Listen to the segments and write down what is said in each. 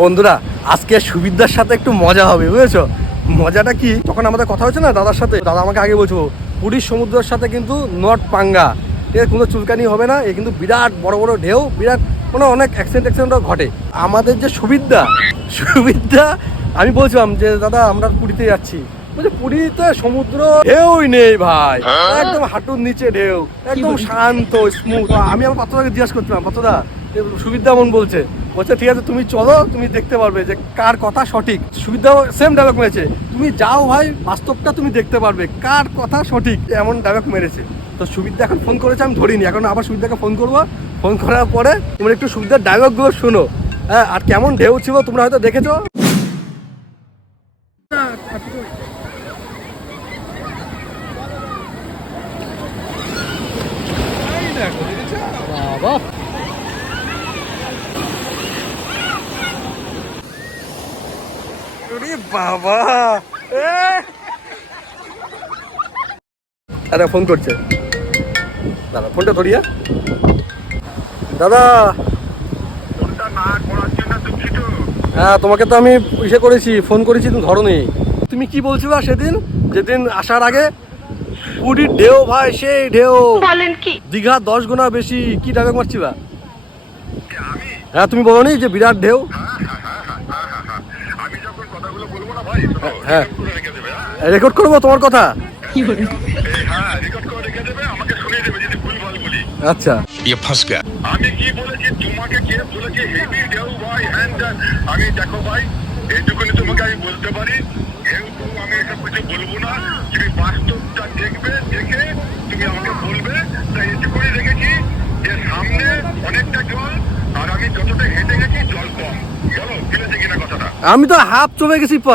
বন্ধুরা আজকে সুবিধার সাথে একটু মজা হবে বুঝেছ? মজাটা কি? তখন আমাদের কথা হচ্ছে না দাদার সাথে দাদা আমাকে আগে বলছো পুরীর সমুদ্রের সাথে কিন্তু নট পাঙ্গা। এর কোনো চুলকানি হবে না এ কিন্তু বিরাট বড় বড় ঢেউ বিরাট মানে অনেক অ্যাক্সিডেন্ট অ্যাক্সিডেন্টও ঘটে। আমাদের যে সুবিধা সুবিধা আমি বলছিলাম যে দাদা আমরা পুরীতে যাচ্ছি। বলছে পুরীতে সমুদ্র ঢেউই নেই ভাই একদম হাঁটুর নিচে ঢেউ একদম শান্ত স্মুথ আমি আমার পাত্রদাকে জিজ্ঞাসা করছিলাম পাত্রদা সুবিধা মন বলছে। বলছে, ঠিক আছে, তুমি চলো, তুমি দেখতে পারবে যে কার কথা সঠিক। সুবিধা সেম ডায়লগ মেরেছে তুমি যাও ভাই, বাস্তবটা তুমি দেখতে পারবে, কার কথা সঠিক? এমন ডায়লগ মেরেছে। তো সুবিধা এখন ফোন করেছে, আমি ধরিনি। এখন আবার সুবিধাকে ফোন করব। ফোন করার পরে তোমরা একটু সুবিধার ডায়লগগুলো শোনো। হ্যাঁ আর কেমন ঢেউ ছিল তোমরা হয়তো দেখেছ বাবা ওরে বাবা! দাদা ফোন করছে। দাদা ফোনটা ধরিয়া দাদা জন্য দুঃখিত হ্যাঁ তোমাকে তো আমি ইসে করেছি ফোন করেছি তুমি ধরো তুমি কি বলছিলা সেদিন? যেদিন আসার আগে পুরীর ঢেউ ভাই সেই ঢেউ। বলেন দীঘা দশ গুণা বেশি কি যে আমি? হ্যাঁ তুমি বলো নি যে বিরাট ঢেউ আমি যখন কথাগুলো বলব না ভাই শোনো, হ্যাঁ, হ্যাঁ। রেকর্ড করব তোমার কথা? আচ্ছা। আমি কি দেখো ভাই এইটুকুনি তোমাকে আমি বলতে পারি। আমি এটা বলব না। তুমি দেখবে তুমি আমাকে বলবে। তাই সামনে অনেকটা জল আমি তো হাত চলে গেছে তো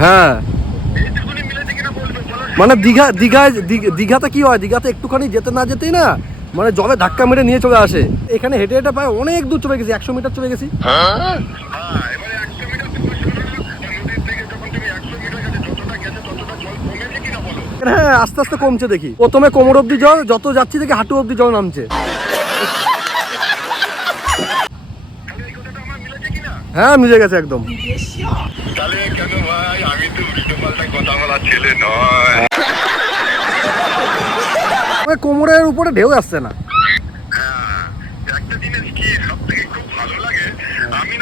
হ্যাঁ। মানে দীঘা, দীঘায়, দীঘ- দীঘাতে কি হয়? দীঘাতে একটুখানি যেতে না যেতেই না মানে জলে ধাক্কা মেরে নিয়ে চলে আসে। এখানে হেঁটে হেঁটে পায় অনেক দূর চলে গেছি, একশো মিটার চলে গেছি হ্যাঁ এবারে একশো মিটার তুমি শোনো না নদীর থেকে যখন তুমি একশো মিটার গেছে যতটা গেছে ততটা জল কমেছে কিনা বলো হ্যাঁ আস্তে আস্তে কমছে দেখি। প্রথমে কোমর অব্দি জল, যত যাচ্ছি দেখি হাঁটু অব্দি জল নামছে। হ্যাঁ মিলে গেছে একদম। ওই কোমরের উপরে ঢেউ আসছে না। একটা জিনিস কি সব খুব ভালো লাগে আমি।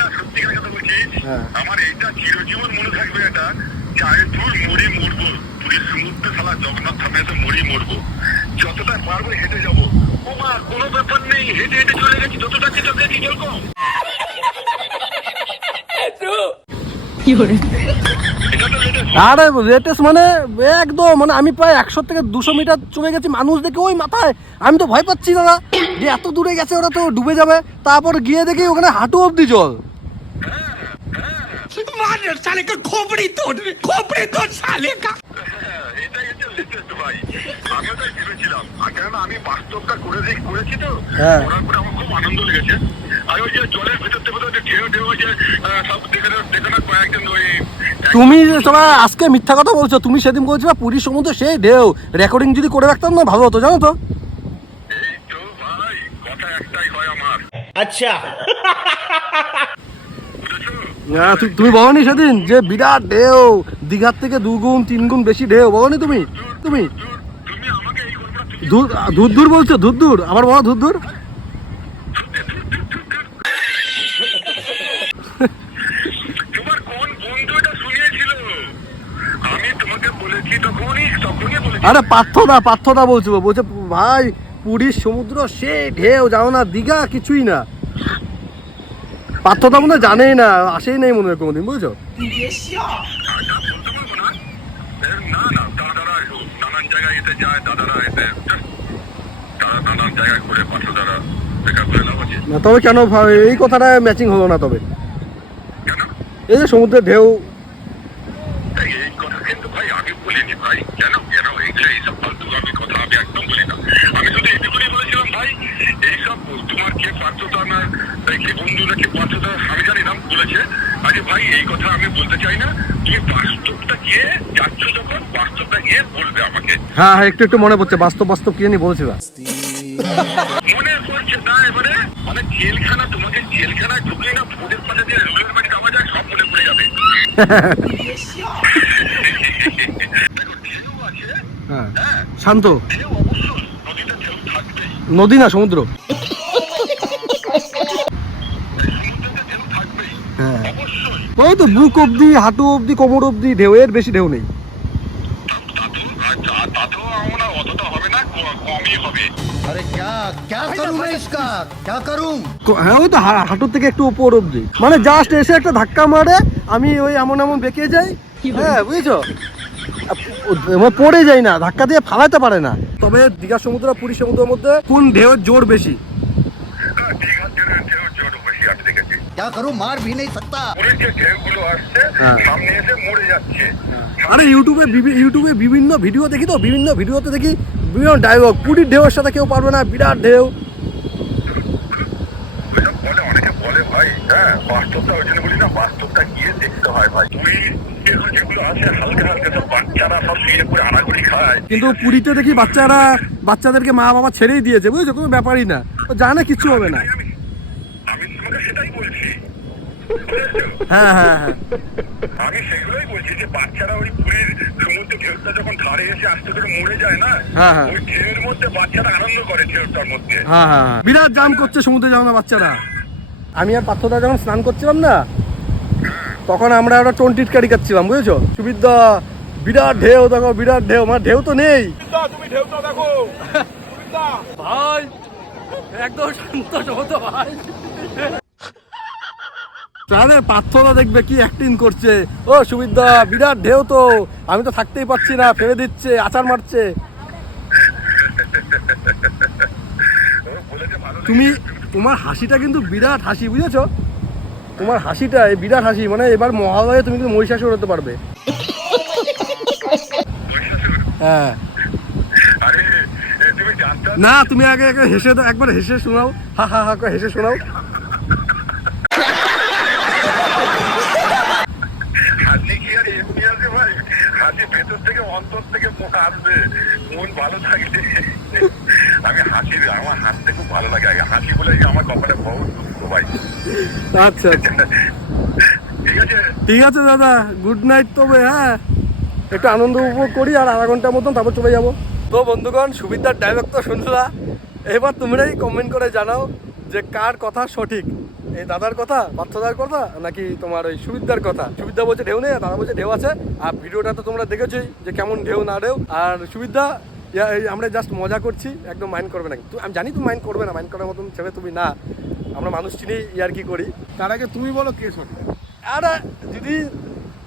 আমার এইটা চিরজীবন মনে থাকবে এটা যে আমি দূর মরি মরবো পুরীর সমুদ্র শালা জগন্নাথ থামে এসে মরি মরবো যতটা পারব হেঁটে যাব ও মা কোনো ব্যাপার নেই হেঁটে হেঁটে চলে গেছি যতটা চেষ্টা করেছি জল কম এটা তো latest। আরে লেটেস্ট মানে একদম মানে আমি প্রায় একশো থেকে দুশো মিটার চলে গেছি মানুষ দেখে ওই মাথায় আমি তো ভয় পাচ্ছি দাদা যে এত দূরে গেছে ওরা তো ডুবে যাবে তারপর গিয়ে দেখি ওখানে হাঁটু অব্দি জল साले का खोपड़ी तोड़ खोपड़ी तोड़ साले का এটাই হচ্ছে latest ভাই। আমিও তাই ভেবেছিলাম। আর কেননা আমি বাস্তবটা করে দেখি করেছি তো হ্যাঁ। করার পরে আমার খুব আনন্দ লেগেছে আর ওই যে জলের ভেতর থেকে যে ঢেউ ঢেউ ওই যে সব দেখে দেখে না কয়েকজন ওই তুমি তোমার আজকে মিথ্যা কথা বলছো তুমি সেদিন বলছো পুরীর সমুদ্র সেই ঢেউ রেকর্ডিং যদি করে রাখতাম না ভালো হতো জানো তো এই তুমি বলনি সেদিন যে বিরাট ঢেউ দীঘার থেকে দুগুণ তিন গুণ বেশি ঢেউ বলনি তুমি? তুমি? তুমি দূর বলছো দূর দূর আবার বলো দূর দূর আরে পার্থদা পার্থদা বলছো বলছে ভাই পুরীর সমুদ্র সে ঢেউ যাও না দীঘা কিছুই না। পার্থদা মনে হয় জানেই না, আসেই নাই মনে হয় কোনোদিন, বুঝছ? না, তবে কেন এই কথাটা ম্যাচিং হলো না তবে। এই যে সমুদ্রের ঢেউ। এই কথা কিন্তু ভাই আমি বলিনি ভাই। কেন? কেন? এইগুলো এইসব ফালতু আমি কথা আমি একদম বলি না আমি শুধু এটুকুনি বলেছিলাম ভাই এইসব তোমার কে পার্থতা না কে বন্ধু না কে পার্থতা আমি জানি না বলেছে আরে ভাই এই কথা আমি বলতে চাই না তুমি বাস্তবটা গিয়ে যাচ্ছ যখন বাস্তবটা গিয়ে বলবে আমাকে হ্যাঁ হ্যাঁ একটু একটু মনে পড়ছে বাস্তব বাস্তব কি জানি বলছিল মনে করছে না এবারে মানে জেলখানা তোমাকে জেলখানায় ঢুকিয়ে না ভোটের পাশে যে রেলের বাড়ি খাওয়া যায় সব মনে পড়ে যাবে হ্যাঁ হ্যাঁ, শান্ত অবশ্যই, থাকবেই। নদী না সমুদ্র? হ্যাঁ। ওই তো বুক অবধি হাঁটু অবধি কোমর অবধি ঢেউ এর বেশি ঢেউ নেই। হ্যাঁ ওই তো হাঁটুর থেকে একটু উপর অব্দি মানে জাস্ট এসে একটা ধাক্কা মারে আমি ওই এমন এমন বেঁকে যাই। হ্যাঁ বুঝেছ? মানে পড়ে যায় না ধাক্কা দিয়ে ফালাতে পারে না। তবে দীঘা সমুদ্র পুরী সমুদ্রের মধ্যে কোন ঢেউয়ের জোর বেশি? হ্যাঁ। হ্যাঁ। আরে ইউটিউবে ইউটিউবে বিভিন্ন ভিডিও দেখি তো বিভিন্ন ভিডিওতে দেখি বিভিন্ন ডায়লগ পুরীর ঢেউয়ের সাথে কেউ পারবে না বিরাট ঢেউ। বলে অনেকে বলে ভাই হ্যাঁ বাস্তবটা ওই জন্য বলি না বাস্তবটা গিয়ে দেখতে হয় ভাই। তুই কিন্তু পুরীতে দেখি বাচ্চারা, বাচ্চাদেরকে মা বাবা ছেড়েই দিয়েছে, বুঝেছ? কোনো ব্যাপারই না। ও জানে কিচ্ছু হবে না। আমি বাচ্চারা ওই পুরীর মধ্যে বাচ্চারা আনন্দ করে। বিরাট জাম করছে সমুদ্রে যাও না বাচ্চারা। আমি আর পার্থদা যখন স্নান করছিলাম না তখন আমরা একটা টোনটিট কারি খাচ্ছিলাম বুঝেছ? সুবিধা বিরাট ঢেউ দেখো বিরাট ঢেউ মানে ঢেউ তো নেই। তুমি ঢেউটা দেখো। ভাই একদম শান্ত শত ভাই। তাহলে পার্থদা দেখবে কি অ্যাক্টিং করছে। ও সুবিধা বিরাট ঢেউ তো। আমি তো থাকতেই পারছি না ফেলে দিচ্ছে আচার মারছে। ও বলেছে ভালো তুমি তোমার হাসিটা কিন্তু বিরাট হাসি বুঝেছ? তোমার হাসিটা বিরাট হাসি মানে এবার মহালয়ে তুমি কিন্তু মহিষাসুর হতে পারবে। হ্যাঁ। না, তুমি আগে আগে হেসে দাও, একবার হেসে শোনাও। হা হা হা করে হেসে শোনাও। হাসি ভেতর থেকে, অন্তর থেকে মুখ আসবে মন ভালো থাকলে। আমি হাসি আমার হাসতে খুব ভালো লাগে আগে। হাসি বলে আমার কপালে বহুত দুঃখ ভাই আচ্ছা আচ্ছা। ঠিক আছে? ঠিক আছে দাদা গুড নাইট তবে হ্যাঁ। একটু আনন্দ উপভোগ করি আর আধা ঘণ্টার মতন তারপর চলে যাব। তো বন্ধুগণ সুবিধার ডায়লগ তো শুনলা। এবার তোমরাই কমেন্ট করে জানাও যে কার কথা সঠিক। এই দাদার কথা বাচ্চাদার কথা নাকি তোমার ওই সুবিধার কথা? সুবিধা বলছে ঢেউ নেই দাদা বলছে ঢেউ আছে। আর ভিডিওটা তো তোমরা দেখেছোই যে কেমন ঢেউ না ঢেউ। আর সুবিধা আমরা জাস্ট মজা করছি একদম মাইন্ড করবে না। আমি জানি তুমি মাইন্ড করবে না মাইন্ড করার মতন ছেলে তুমি না। আমরা মানুষ চিনি ইয়ার কি করি। তার আগে তুমি বলো কে সঠিক। আরে যদি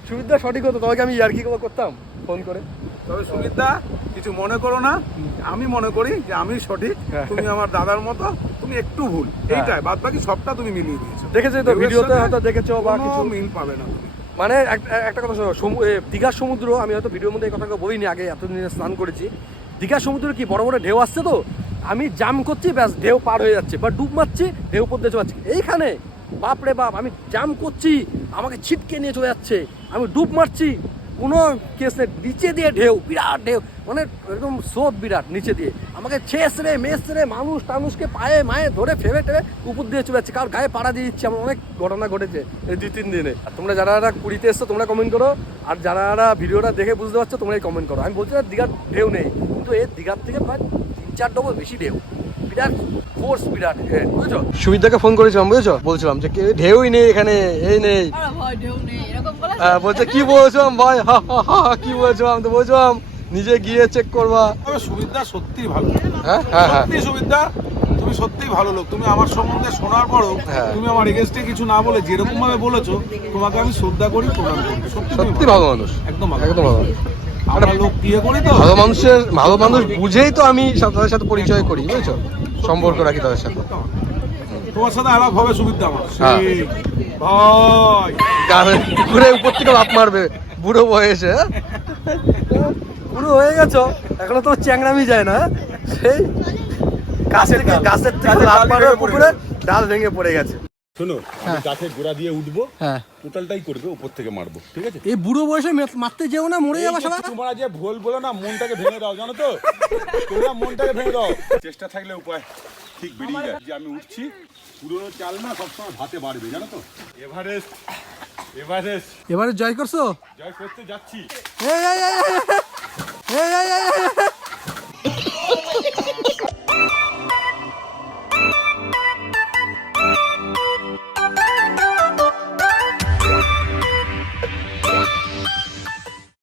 সুবিধা সঠিক হতো তোমাকে আমি ইয়ার্কি করতাম? ফোন করে। তবে সুমিতা কিছু মনে করো না। আমি মনে করি যে আমি সঠিক হ্যাঁ। তুমি আমার দাদার মতো তুমি একটু ভুল। এইটাই বাদ বাকি সবটা তুমি মিলিয়ে দিয়েছ। দেখেছ তো ভিডিওতে হয়তো দেখেছ বা কিছু। মিল পাবে না। মানে এক- একটা কথা দীঘার সমুদ্র আমি হয়তো ভিডিওর মধ্যে এই কথাটা বলিনি আগে এতদিন স্নান করেছি। দীঘার সমুদ্রে কি বড় বড় ঢেউ আসছে তো? আমি জাম করছি, ব্যাস ঢেউ পার হয়ে যাচ্ছে, বা ডুব মারছি, ঢেউ পড়তে চলে যাচ্ছে এইখানে? বাপরে বাপ, আমি জাম করছি, আমাকে ছিটকে নিয়ে চলে যাচ্ছে, আমি ডুব মারছি। কোনো কেস নেই নিচে দিয়ে ঢেউ, বিরাট ঢেউ মানে একদম স্রোত বিরাট নিচে দিয়ে। আমাকে ছেসরে মেসরে মানুষ টানুষকে পায়ে মায়ে ধরে ফেলে টেলে উপর দিয়ে চলে যাচ্ছে। কার গায়ে পাড়া দিয়ে দিচ্ছে আমার অনেক ঘটনা ঘটেছে এই দুই তিন দিনে। আর তোমরা যারা যারা পুরীতে এসছো, তোমরা কমেন্ট করো। আর যারা যারা ভিডিওটা দেখে বুঝতে পারছ, তোমরাই কমেন্ট করো। আমি বলছি না দীঘার ঢেউ নেই, কিন্তু এর দীঘার থেকে প্রায় তিন চার ডবল বেশি ঢেউ। বিরাট ফোর্স বিরাট বুঝেছ? সুবিধাকে ফোন করেছিলাম বুঝেছ? বলছিলাম যে ঢেউই নেই এখানে এই নেই। আরে ভয় ঢেউ নেই এরকম বলে বলছে কি বলছিলাম ভাই? হা হা হা হা, কি বলছিলাম তো বলছিলাম নিজে গিয়ে চেক করবা। সুবিধা সত্যি ভালো হ্যাঁ হ্যাঁ হ্যাঁ। সত্যি সুবিধা তুমি সত্যি ভালো লোক। তুমি আমার সম্বন্ধে শোনার পরও হ্যাঁ। তুমি আমার এগেনস্টে কিছু না বলে যেরকম ভাবে বলেছ তোমাকে আমি শ্রদ্ধা করি প্রণাম করি। সত্যি ভালো মানুষ। একদম ভালো একদম ভালো আমরা লোক বিয়ে করি তো? ভালো মানুষের ভালো মানুষ বুঝেই তো আমি সা- তাদের সাথে পরিচয় করি বুঝেছ? সম্পর্ক রাখি তাদের সাথে। তোমার সাথে আলাপ হবে সুবিধা আমার। হ্যাঁ। সেই, ভাই। ঘুরে উপর থেকে লাফ মারবে। বুড়ো বয়সে হ্যাঁ? বুড়ো হয়ে গেছো? এখনও তো চ্যাংরামি যায় না হ্যাঁ? সেই গাছের গাছের থেকে লাফ মারবে পুকুরে ডাল ভেঙে পড়ে গেছে। শোনো গাছের গোড়া দিয়ে উঠবো হ্যাঁ টোটালটাই করবে উপর থেকে মারবো ঠিক আছে এই বুড়ো বয়সে মারতে যেও না মরে যাবা সালা যে ভুল বলো না মনটাকে ভেঙে দাও জানো তো তোমরা মনটাকে ভেঙে দাও চেষ্টা থাকলে উপায় ঠিক বেরিয়ে যায় যে আমি উঠছি পুরোনো চাল না সবসময় ভাতে বাড়বে জানো তো এভারেস্ট এভারেস্ট এভারেস্ট জয় করছ জয় করতে যাচ্ছি